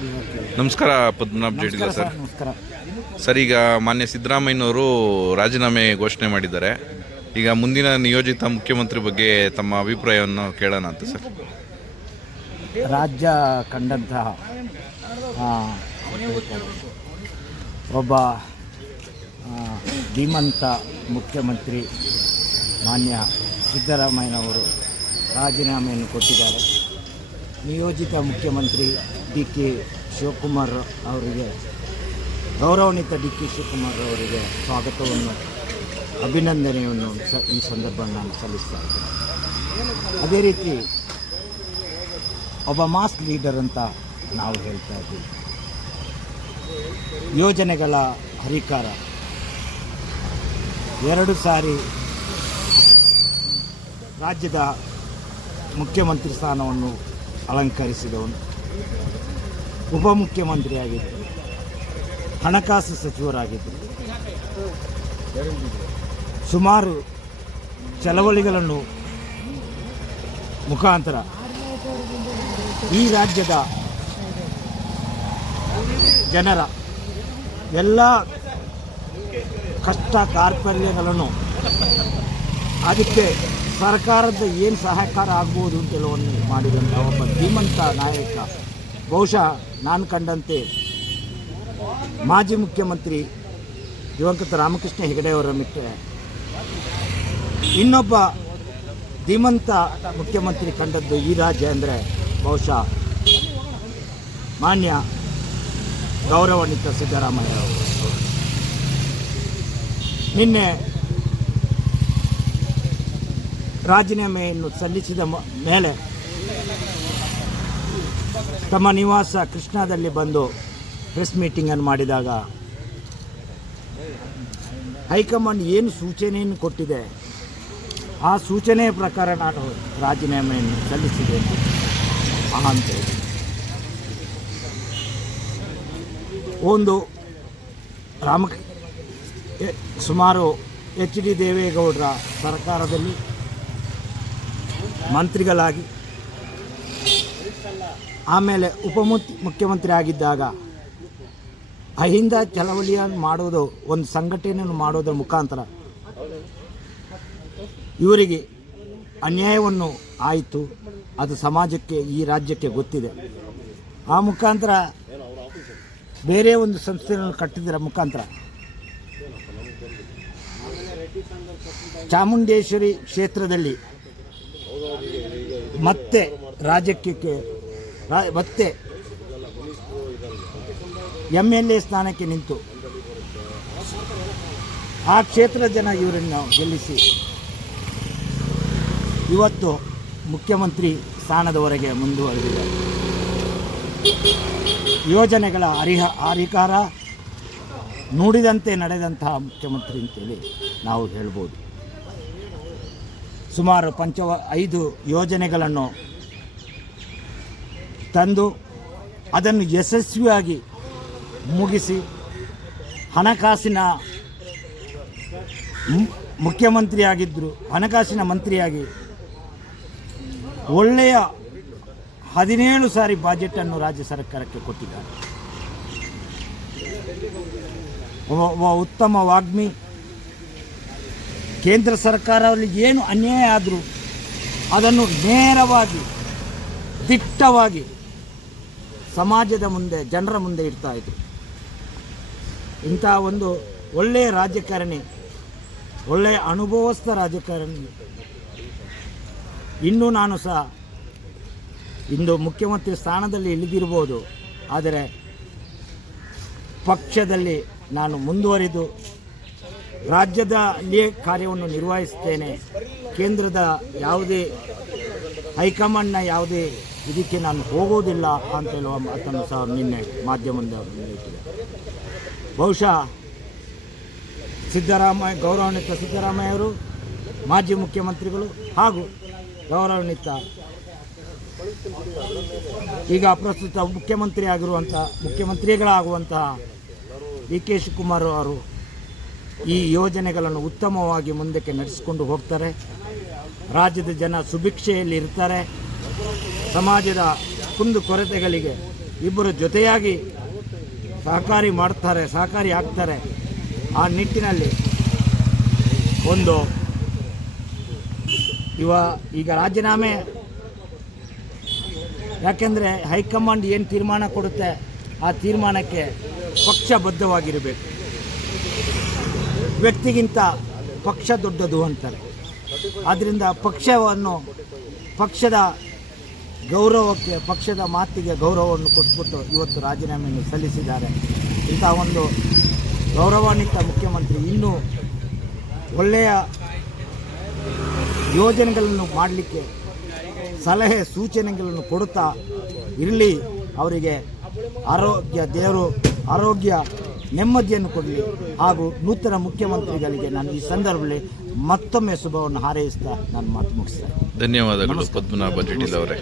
ನಮಸ್ಕಾರ ಪದ್ಮನಾಭ್ ಜೇಡಿಗ ಸರ್. ನಮಸ್ಕಾರ ಸರ್, ಈಗ ಮಾನ್ಯ ಸಿದ್ದರಾಮಯ್ಯನವರು ರಾಜೀನಾಮೆ ಘೋಷಣೆ ಮಾಡಿದ್ದಾರೆ. ಈಗ ಮುಂದಿನ ನಿಯೋಜಿತ ಮುಖ್ಯಮಂತ್ರಿ ಬಗ್ಗೆ ತಮ್ಮ ಅಭಿಪ್ರಾಯವನ್ನು ಕೇಳೋಣ ಅಂತ ಸರ್. ರಾಜ್ಯ ಕಂಡಂತಹ ಒಬ್ಬ ಧೀಮಂತ ಮುಖ್ಯಮಂತ್ರಿ ಮಾನ್ಯ ಸಿದ್ದರಾಮಯ್ಯನವರು ರಾಜೀನಾಮೆಯನ್ನು ಕೊಟ್ಟಿದ್ದಾರೆ. ನಿಯೋಜಿತ ಮುಖ್ಯಮಂತ್ರಿ ಡಿ ಕೆ ಶಿವಕುಮಾರ್ ಅವರಿಗೆ, ಗೌರವಾನ್ವಿತ ಡಿ ಕೆ ಶಿವಕುಮಾರ್ ಅವರಿಗೆ ಸ್ವಾಗತವನ್ನು, ಅಭಿನಂದನೆಯನ್ನು ಈ ಸಂದರ್ಭ ನಾನು ಸಲ್ಲಿಸ್ತಾ ಇದ್ದೇನೆ. ಅದೇ ರೀತಿ ಒಬ್ಬ ಮಾಸ್ ಲೀಡರ್ ಅಂತ ನಾವು ಹೇಳ್ತಾ ಇದ್ದೀವಿ. ಯೋಜನೆಗಳ ಹರಿಕಾರ, 2 ಸಾರಿ ರಾಜ್ಯದ ಮುಖ್ಯಮಂತ್ರಿ ಸ್ಥಾನವನ್ನು ಅಲಂಕರಿಸಿದವನು, ಉಪಮುಖ್ಯಮಂತ್ರಿಯಾಗಿದ್ದರು, ಹಣಕಾಸು ಸಚಿವರಾಗಿದ್ದರು, ಸುಮಾರು ಚಳವಳಿಗಳನ್ನು ಮುಖಾಂತರ ಈ ರಾಜ್ಯದ ಜನರ ಎಲ್ಲ ಕಷ್ಟ ಕಾರ್ಪಣ್ಯಗಳನ್ನು, ಅದಕ್ಕೆ ಸರ್ಕಾರದ ಏನು ಸಹಕಾರ ಆಗ್ಬೋದು ಅಂತೆಲ್ಲವನ್ನು ಮಾಡಿದಂಥ ಒಬ್ಬ ಧೀಮಂತ ನಾಯಕ. ಬಹುಶಃ ನಾನು ಕಂಡಂತೆ ಮಾಜಿ ಮುಖ್ಯಮಂತ್ರಿ ದಿವಂಗತ ರಾಮಕೃಷ್ಣ ಹೆಗಡೆಯವರ ಮಿಟ್ಟರೆ ಇನ್ನೊಬ್ಬ ಧೀಮಂತ ಮುಖ್ಯಮಂತ್ರಿ ಕಂಡದ್ದು ಈ ರಾಜ್ಯ ಅಂದರೆ ಬಹುಶಃ ಮಾನ್ಯ ಗೌರವಾನ್ವಿತ ಸಿದ್ದರಾಮಯ್ಯ ಅವರು. ನಿನ್ನೆ ರಾಜೀನಾಮೆಯನ್ನು ಸಲ್ಲಿಸಿದ ಮೇಲೆ ತಮ್ಮ ನಿವಾಸ ಕೃಷ್ಣಾದಲ್ಲಿ ಬಂದು ಪ್ರೆಸ್ ಮೀಟಿಂಗನ್ನು ಮಾಡಿದಾಗ ಹೈಕಮಾಂಡ್ ಏನು ಸೂಚನೆಯನ್ನು ಕೊಟ್ಟಿದೆ ಆ ಸೂಚನೆಯ ಪ್ರಕಾರ ನಾನು ರಾಜೀನಾಮೆಯನ್ನು ಸಲ್ಲಿಸಿದೆ ಅಂತ ಹೇಳಿ ಒಂದು ಸುಮಾರು ಎಚ್ ಡಿ ದೇವೇಗೌಡರ ಸರ್ಕಾರದಲ್ಲಿ ಮಂತ್ರಿಗಳಾಗಿ, ಆಮೇಲೆ ಮುಖ್ಯಮಂತ್ರಿ ಆಗಿದ್ದಾಗ ಅಹಿಂದ ಚಳವಳಿಯನ್ನು ಮಾಡೋದು, ಒಂದು ಸಂಘಟನೆಯನ್ನು ಮಾಡೋದ್ರ ಮುಖಾಂತರ ಇವರಿಗೆ ಅನ್ಯಾಯವನ್ನು ಆಯಿತು. ಅದು ಸಮಾಜಕ್ಕೆ, ಈ ರಾಜ್ಯಕ್ಕೆ ಗೊತ್ತಿದೆ. ಆ ಮುಖಾಂತರ ಬೇರೆ ಒಂದು ಸಂಸ್ಥೆಯನ್ನು ಕಟ್ಟಿದರ ಮುಖಾಂತರ ಚಾಮುಂಡೇಶ್ವರಿ ಕ್ಷೇತ್ರದಲ್ಲಿ ಮತ್ತೆ ರಾಜಕೀಯಕ್ಕೆ ಮತ್ತೆ MLA ಸ್ಥಾನಕ್ಕೆ ನಿಂತು ಆ ಕ್ಷೇತ್ರದ ಜನ ಇವರನ್ನು ಗೆಲ್ಲಿಸಿ ಇವತ್ತು ಮುಖ್ಯಮಂತ್ರಿ ಸ್ಥಾನದವರೆಗೆ ಮುಂದುವರೆದಿದ್ದಾರೆ. ಯೋಜನೆಗಳ ಹರಿಕಾರ, ನುಡಿದಂತೆ ನಡೆದಂತಹ ಮುಖ್ಯಮಂತ್ರಿ ಅಂತೇಳಿ ನಾವು ಹೇಳ್ಬೋದು. ಸುಮಾರು 5 ಯೋಜನೆಗಳನ್ನು ತಂದು ಅದನ್ನು ಯಶಸ್ವಿಯಾಗಿ ಮುಗಿಸಿ, ಹಣಕಾಸಿನ ಮುಖ್ಯಮಂತ್ರಿಯಾಗಿದ್ದರು, ಹಣಕಾಸಿನ ಮಂತ್ರಿಯಾಗಿ ಒಳ್ಳೆಯ 17 ಸಾರಿ ಬಜೆಟನ್ನು ರಾಜ್ಯ ಸರ್ಕಾರಕ್ಕೆ ಕೊಟ್ಟಿದ್ದಾರೆ. ಉತ್ತಮ ವಾಗ್ಮಿ. ಕೇಂದ್ರ ಸರ್ಕಾರದಲ್ಲಿ ಏನು ಅನ್ಯಾಯ ಆದರೂ ಅದನ್ನು ನೇರವಾಗಿ, ದಿಟ್ಟವಾಗಿ ಸಮಾಜದ ಮುಂದೆ, ಜನರ ಮುಂದೆ ಇಡ್ತಾ ಇದ್ರು. ಇಂಥ ಒಂದು ಒಳ್ಳೆಯ ರಾಜಕಾರಣಿ, ಒಳ್ಳೆಯ ಅನುಭವಸ್ಥ ರಾಜಕಾರಣಿ. ಇನ್ನೂ ನಾನು ಸಹ ಇಂದು ಮುಖ್ಯಮಂತ್ರಿ ಸ್ಥಾನದಲ್ಲಿ ಇಳಿದಿರ್ಬೋದು, ಆದರೆ ಪಕ್ಷದಲ್ಲಿ ನಾನು ಮುಂದುವರಿದು ರಾಜ್ಯದಲ್ಲಿಯೇ ಕಾರ್ಯವನ್ನು ನಿರ್ವಹಿಸ್ತೇನೆ. ಕೇಂದ್ರದ ಯಾವುದೇ ಹೈಕಮಾಂಡ್ನ ಯಾವುದೇ ಇದಕ್ಕೆ ನಾನು ಹೋಗೋದಿಲ್ಲ ಅಂತ ಹೇಳುವ ಮಾತನ್ನು ಸಹ ನಿನ್ನೆ ಮಾಧ್ಯಮದಿಂದ ನೀಡಿದೆ. ಬಹುಶಃ ಗೌರವಾನ್ವಿತ ಸಿದ್ದರಾಮಯ್ಯವರು, ಮಾಜಿ ಮುಖ್ಯಮಂತ್ರಿಗಳು ಹಾಗೂ ಗೌರವಾನ್ವಿತ ಈಗ ಪ್ರಸ್ತುತ ಮುಖ್ಯಮಂತ್ರಿಗಳಾಗುವಂತಹ ಡಿ ಕೆ ಶಿವಕುಮಾರ್ ಅವರು ಈ ಯೋಜನೆಗಳನ್ನು ಉತ್ತಮವಾಗಿ ಮುಂದಕ್ಕೆ ನಡೆಸಿಕೊಂಡು ಹೋಗ್ತಾರೆ. ರಾಜ್ಯದ ಜನ ಸುಭಿಕ್ಷೆಯಲ್ಲಿ ಇರ್ತಾರೆ. ಸಮಾಜದ ಕುಂದು ಕೊರತೆಗಳಿಗೆ ಇಬ್ಬರು ಜೊತೆಯಾಗಿ ಸಹಕಾರಿ ಆಗ್ತಾರೆ. ಆ ನಿಟ್ಟಿನಲ್ಲಿ ಒಂದು ಈಗ ರಾಜೀನಾಮೆ, ಯಾಕೆಂದರೆ ಹೈಕಮಾಂಡ್ ಏನು ತೀರ್ಮಾನ ಕೊಡುತ್ತೆ ಆ ತೀರ್ಮಾನಕ್ಕೆ ಪಕ್ಷಬದ್ಧವಾಗಿರಬೇಕು. ವ್ಯಕ್ತಿಗಿಂತ ಪಕ್ಷ ದೊಡ್ಡದು ಅಂತಾರೆ. ಆದ್ದರಿಂದ ಪಕ್ಷದ ಗೌರವಕ್ಕೆ, ಪಕ್ಷದ ಮಾತಿಗೆ ಗೌರವವನ್ನು ಕೊಟ್ಬಿಟ್ಟು ಇವತ್ತು ರಾಜೀನಾಮೆಯನ್ನು ಸಲ್ಲಿಸಿದ್ದಾರೆ. ಇಂಥ ಒಂದು ಗೌರವಾನ್ವಿತ ಮುಖ್ಯಮಂತ್ರಿ ಇನ್ನೂ ಒಳ್ಳೆಯ ಯೋಜನೆಗಳನ್ನು ಮಾಡಲಿಕ್ಕೆ ಸಲಹೆ ಸೂಚನೆಗಳನ್ನು ಕೊಡುತ್ತಾ ಇರಲಿ. ಅವರಿಗೆ ದೇವರು ಆರೋಗ್ಯ ನೆಮ್ಮದಿಯನ್ನು ಕೊಡಲಿ. ಹಾಗೂ ನೂತನ ಮುಖ್ಯಮಂತ್ರಿಗಳಿಗೆ ನಾನು ಈ ಸಂದರ್ಭದಲ್ಲಿ ಮತ್ತೊಮ್ಮೆ ಶುಭವನ್ನು ಹಾರೈಸ್ತಾ ನಾನು ಮಾತು ಮುಗಿಸ್ತೇನೆ. ಧನ್ಯವಾದಗಳು ಪದ್ಮನಾಭ ಜಟೀಲ್ ಅವರೇ.